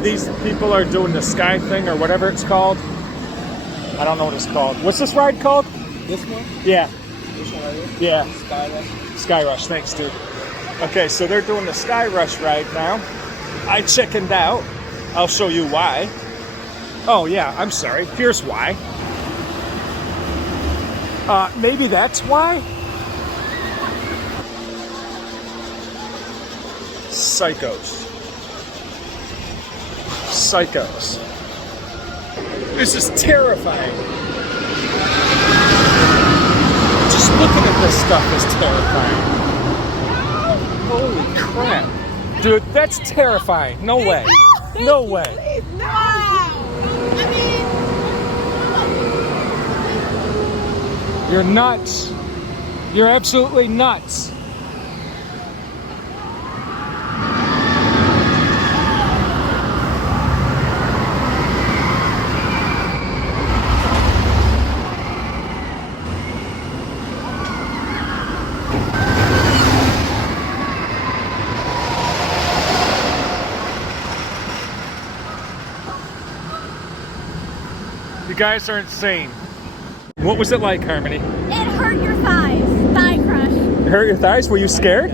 These people are doing the sky thing or whatever it's called. I don't know what it's called. What's this ride called? This one? Yeah. This one right here? Yeah. Sky Rush. Sky Rush, thanks, dude. Okay, so they're doing the Sky Rush ride now. I chickened out. I'll show you why. Oh, yeah, I'm sorry. Here's why. Maybe that's why? Psychos. Psychos. This is terrifying. Just looking at this stuff is terrifying. Holy crap. Dude, that's terrifying. No way. No way. You're nuts. You're absolutely nuts. You guys are insane. What was it like, Harmony? It hurt your thighs. Thigh crush. It hurt your thighs? Were you scared?